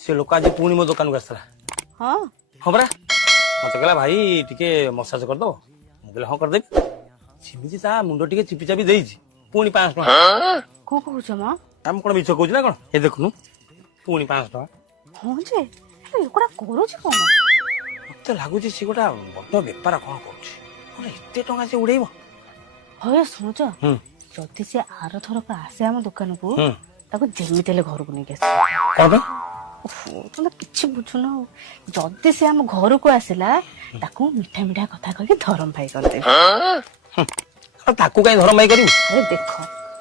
से लोक आज पुणी मो दुकान को आसला हाँ हाँ परा मत कहला भाई टिके मसाज कर दो मुझे हाँ करदेवी सेमती ता मुंड टिके चिपी चापी देइछि पुणी 500 टका कौन कहूछ माँ हम कौन मिछ कहूछ ना कौन ए देखुनु पुणी 500 टका हाँ जे लोकटा करूछ कौन मत लागुछि से गोटा बड़ बेपार कौन करूछि कौन एते टका से उड़ेइबो हय शुणुच जदि से आर थरक आसे आम दुकान को ताको जेमिति हेले घर को नहीं आस कौन तुम किछि बुझुन जदि से आम घर को आसिला ताको मिठा मिठा कथा कहि धरम भाई करदे ताकू कहीं धरम भाई करियो अरे देख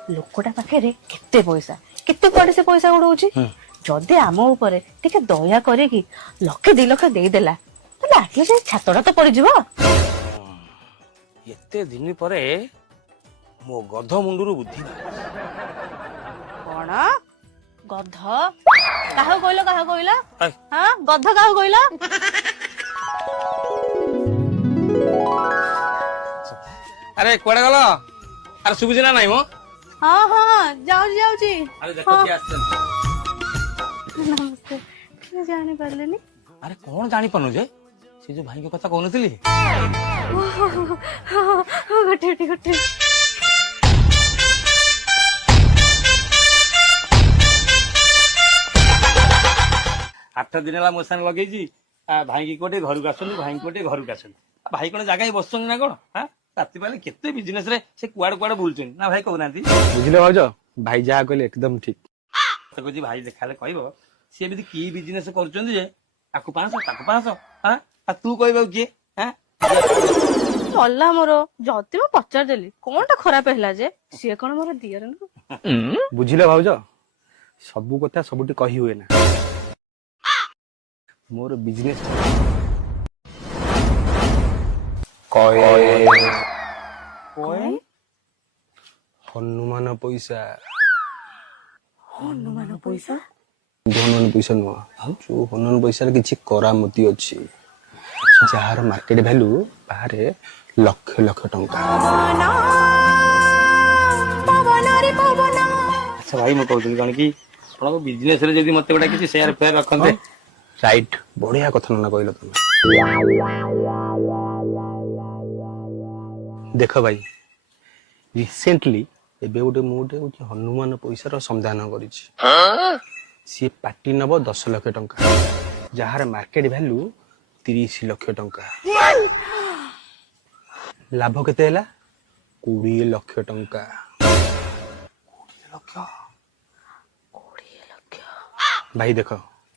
लोकटा पाखे केते पैसा केते कुआडे से पैसा उड़ौछि जदि आम ऊपर टिके दया करे कि लक्षे 2 लाख देई देला ताले आटले छातड़ा तो पड़ जिवो एते दिन परे मो गध मुंडरू बुद्धि कौन गध काह कहलो हाय। हाँ गध काह कहलो अरे कुआडे गलो अरे सुबुझी ना नाही मो हाँ हाँ जाऊँ अरे देखो की आछन नमस्ते किए जाने पारलेनी अरे कौन जानी पनु जे से जो भाई के कथा कहनथिली गोटे 8 दिन ला मोसान लगेजी भाई की कोटे घर को आसन भाई कोटे घर को आसन भाई कोन जगह बसछन ना कोन हां राति पाले केते बिजनेस रे से कुआड कुआड बुलछन ना भाई कहनांती बुझले भाउज भाई जा कहले एकदम ठीक तो कोजी भाई देखाले कहबो से एबी की बिजनेस करछन जे ताकू 500 ताकू 500 हां आ तू कहबो के हां अल्लाह मोर जति मैं पचार देली कौनटा खराब हैला जे सी कौन मोर दियर न बुझले भाउज सब कथा सबुटी कही हुए ना मोर बिजनेस हनुमान पैसा हनुमान पैसा हनुमान पैसा नुह जो हनुमान पैसा किसी करामती अच्छी जार मार्केट भैल्यू बाहर लक्ष लक्ष टंका अच्छा भाई मैं कहूँ कौन कि आपको बिजनेस रे जदी मते गोटा किसी शेयर फेयर रखंते राइट बढ़िया कथा ना कहल तुम देख भाई रिसेंटली एबे गोटे मुटे हनुमान पैसा संधान कर सी पार्टी नब 10 लाख टंका जार मार्केट भैल्यू 30 लाख टंका लाभ केते 20 लाख टंका 20 लाख भाई देख